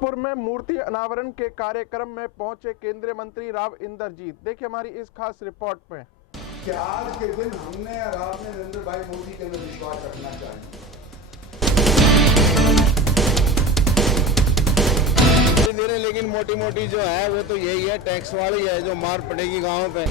शिकोपुर में मूर्ति अनावरण के कार्यक्रम में पहुंचे केंद्रीय मंत्री राव इंद्रजीत। देखिए हमारी इस खास रिपोर्ट में कि आज के दिन हमने और आपने नरेंद्र भाई मोदी के अंदर विश्वास रखना चाहिए। लेकिन मोटी मोटी जो है वो तो यही है, टैक्स वाली है जो मार पड़ेगी गाँव पे।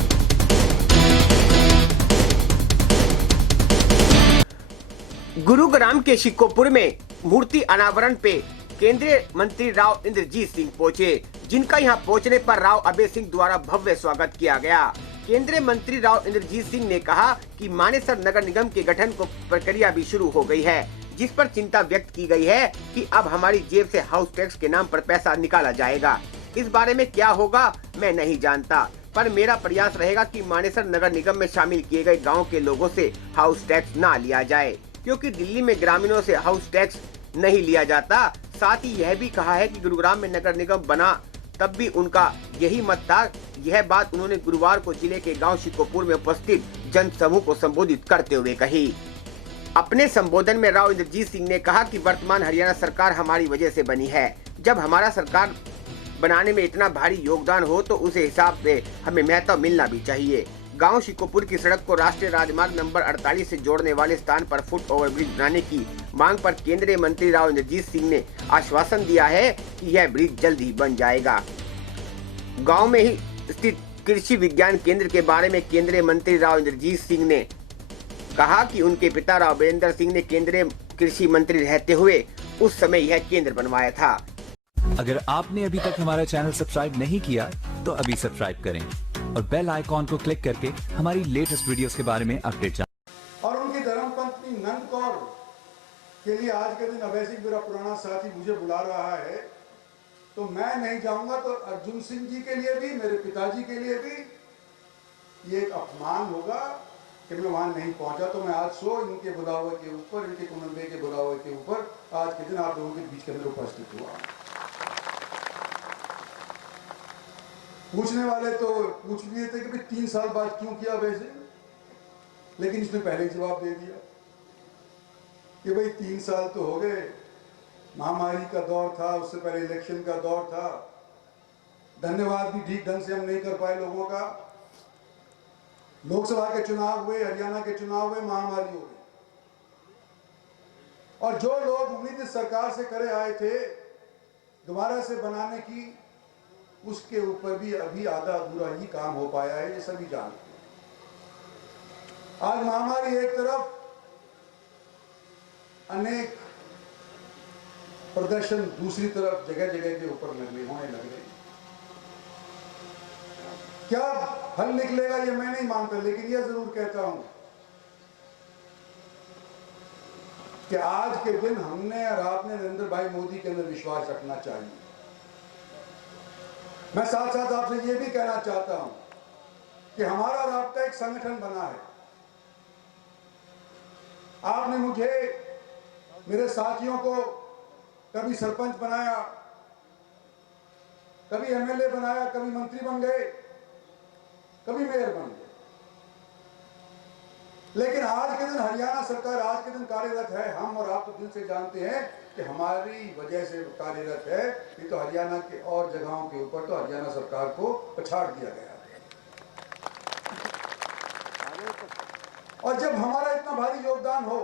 गुरुग्राम के शिकोपुर में मूर्ति अनावरण पे केंद्रीय मंत्री राव इंद्रजीत सिंह पहुंचे, जिनका यहां पहुंचने पर राव अभय सिंह द्वारा भव्य स्वागत किया गया। केंद्रीय मंत्री राव इंद्रजीत सिंह ने कहा कि मानेसर नगर निगम के गठन को प्रक्रिया भी शुरू हो गई है, जिस पर चिंता व्यक्त की गई है कि अब हमारी जेब से हाउस टैक्स के नाम पर पैसा निकाला जाएगा। इस बारे में क्या होगा मैं नहीं जानता, पर मेरा प्रयास रहेगा कि मानेसर नगर निगम में शामिल किए गए गाँव के लोगों से हाउस टैक्स न लिया जाए, क्योंकि दिल्ली में ग्रामीणों से हाउस टैक्स नहीं लिया जाता। साथ ही यह भी कहा है कि गुरुग्राम में नगर निगम बना तब भी उनका यही मत था। यह बात उन्होंने गुरुवार को जिले के गांव शिकोपुर में उपस्थित जनसमूह को संबोधित करते हुए कही। अपने संबोधन में राव इंद्रजीत सिंह ने कहा कि वर्तमान हरियाणा सरकार हमारी वजह से बनी है। जब हमारा सरकार बनाने में इतना भारी योगदान हो तो उस हिसाब से हमें महत्व मिलना भी चाहिए। गांव शिकोपुर की सड़क को राष्ट्रीय राजमार्ग नंबर 48 से जोड़ने वाले स्थान पर फुट ओवरब्रिज बनाने की मांग पर केंद्रीय मंत्री राव इंद्रजीत सिंह ने आश्वासन दिया है कि यह ब्रिज जल्द ही बन जाएगा। गांव में ही स्थित कृषि विज्ञान केंद्र के बारे में केंद्रीय मंत्री राव इंद्रजीत सिंह ने कहा कि उनके पिता राव वीरेंद्र सिंह ने केंद्रीय कृषि मंत्री रहते हुए उस समय यह केंद्र बनवाया था। अगर आपने अभी तक हमारा चैनल सब्सक्राइब नहीं किया तो अभी सब्सक्राइब करें और बेल आइकॉन को क्लिक करके हमारी लेटेस्ट वीडियोस के बारे में अपडेट जानें। और उनकी धर्मपत्नी नंद कौर के लिए आज के दिन अभय सिंह मेरा पुराना साथी मुझे बुला रहा है, तो मैं नहीं जाऊंगा तो अर्जुन सिंह जी के लिए भी, मेरे पिताजी के लिए भी ये एक अपमान होगा कि मैं वहां नहीं पहुंचा। तो मैं आज इनके बुलावे के ऊपर, इनके कुनबे के बुलावे के ऊपर आज के दिन आप लोगों के बीच के अंदर उपस्थित हुआ। पूछने वाले तो पूछ लिए थे कि 3 साल बाद क्यों किया वैसे, लेकिन इसने पहले ही जवाब दे दिया कि भाई 3 साल तो हो गए, महामारी का दौर था, उससे पहले इलेक्शन का दौर था, धन्यवाद भी ठीक ढंग से हम नहीं कर पाए लोगों का। लोकसभा के चुनाव हुए, हरियाणा के चुनाव हुए, महामारी हो गई, और जो लोग उम्मीद इस सरकार से करे आए थे दोबारा से बनाने की, उसके ऊपर भी अभी आधा अधूरा ही काम हो पाया है, ये सभी जानते हैं। आज महामारी एक तरफ, अनेक प्रदर्शन दूसरी तरफ जगह जगह के ऊपर होने लग रहे। क्या हल निकलेगा ये मैं नहीं मानता, लेकिन यह जरूर कहता हूं कि आज के दिन हमने और आपने नरेंद्र भाई मोदी के अंदर विश्वास रखना चाहिए। मैं साथ साथ आपसे ये भी कहना चाहता हूं कि हमारा राब्ता एक संगठन बना है। आपने मुझे, मेरे साथियों को कभी सरपंच बनाया, कभी एमएलए बनाया, कभी मंत्री बन गए, कभी मेयर बन गए, लेकिन आज के दिन हरियाणा सरकार आज के दिन कार्यरत है। हम और आप तो दिल से जानते हैं कि हमारी वजह से कार्यरत है, ये तो हरियाणा के और जगहों के ऊपर तो हरियाणा सरकार को पछाड़ दिया गया। और जब हमारा इतना भारी योगदान हो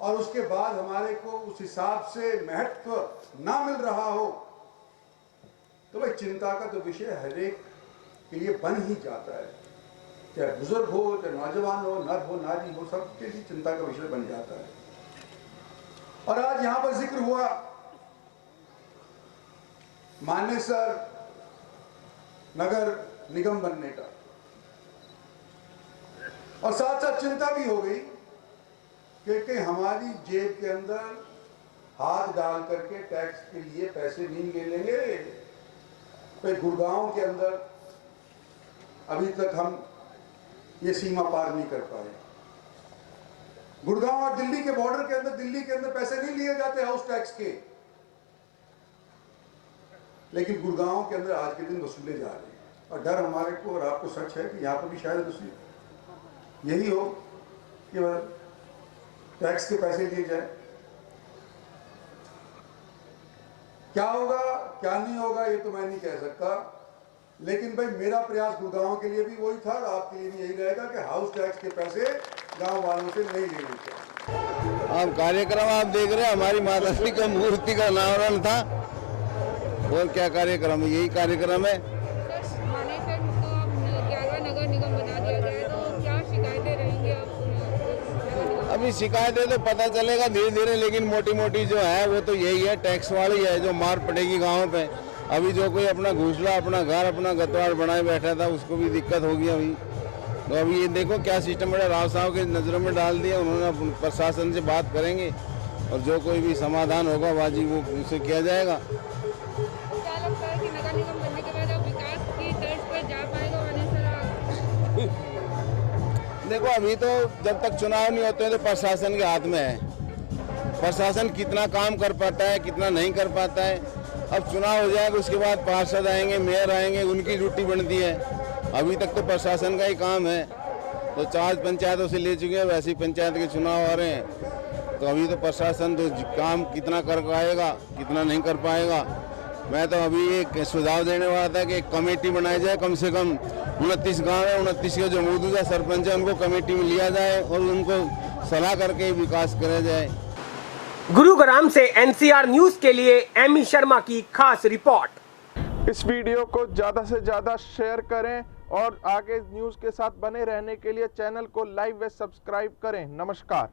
और उसके बाद हमारे को उस हिसाब से महत्व ना मिल रहा हो, तो भाई चिंता का तो विषय हर एक के लिए बन ही जाता है, चाहे बुजुर्ग हो, चाहे नौजवान हो, नर हो, नारी हो, सबके लिए चिंता का विषय बन जाता है। और आज यहां पर जिक्र हुआ मानेसर नगर निगम बनने का, और साथ साथ चिंता भी हो गई कि हमारी जेब के अंदर हाथ डाल करके टैक्स के लिए पैसे नहीं ले लेंगे। तो गुड़गांव के अंदर अभी तक हम ये सीमा पार नहीं कर पाए। गुड़गांव और दिल्ली के बॉर्डर के अंदर, दिल्ली के अंदर पैसे नहीं लिए जाते हाउस टैक्स के, लेकिन गुड़गांव के अंदर आज के दिन वसूले जा रहे हैं। और डर हमारे को और आपको सच है कि यहाँ पर भी शायद यही हो कि टैक्स के पैसे लिए जाए। क्या होगा क्या नहीं होगा ये तो मैं नहीं कह सकता, लेकिन भाई मेरा प्रयास गुड़गांव के लिए भी वही था और आपके लिए भी यही रहेगा कि हाउस टैक्स के पैसे गांव वालों से नहीं लेने चाहिए। अब कार्यक्रम आप देख रहे हैं, हमारी माता श्री का मूर्ति का अनावरण था, और क्या कार्यक्रम है, यही कार्यक्रम है। मानेसर को अब 11वां नगर निगम बना दिया गया है, तो क्या शिकायतें रहेंगी अब? अभी शिकायतें तो पता चलेगा धीरे धीरे, लेकिन मोटी मोटी जो है वो तो यही है, टैक्स वाली है जो मार पड़ेगी गाँव पे। अभी जो कोई अपना घोंसला, अपना घर, अपना गतवाड़ बनाए बैठा था, उसको भी दिक्कत होगी अभी। तो अभी ये देखो क्या सिस्टम है, राव साहब के नज़रों में डाल दिया उन्होंने, प्रशासन से बात करेंगे और जो कोई भी समाधान होगा बाजी वो उसे किया जाएगा। क्या लगता है कि नगर निगम बनने के बाद अब विकास की तर्ज पर जा पाएगा मानेसर? देखो अभी तो जब तक चुनाव नहीं होते हैं तो प्रशासन के हाथ में है, प्रशासन कितना काम कर पाता है कितना नहीं कर पाता है। अब चुनाव हो जाएगा उसके बाद पार्षद आएंगे, मेयर आएंगे, उनकी ड्यूटी बनती है। अभी तक तो प्रशासन का ही काम है। तो 4 पंचायतों से ले चुके हैं, वैसी पंचायत के चुनाव आ रहे हैं, तो अभी तो प्रशासन तो काम कितना कर पाएगा कितना नहीं कर पाएगा। मैं तो अभी एक सुझाव देने वाला था कि एक कमेटी बनाई जाए, कम से कम 29 गाँव है, 29 के जो मौजूदा सरपंच है उनको कमेटी में लिया जाए और उनको सलाह करके विकास करा जाए। गुरुग्राम से एनसीआर न्यूज के लिए एमी शर्मा की खास रिपोर्ट। इस वीडियो को ज़्यादा से ज़्यादा शेयर करें और आगे न्यूज़ के साथ बने रहने के लिए चैनल को लाइक व सब्सक्राइब करें। नमस्कार।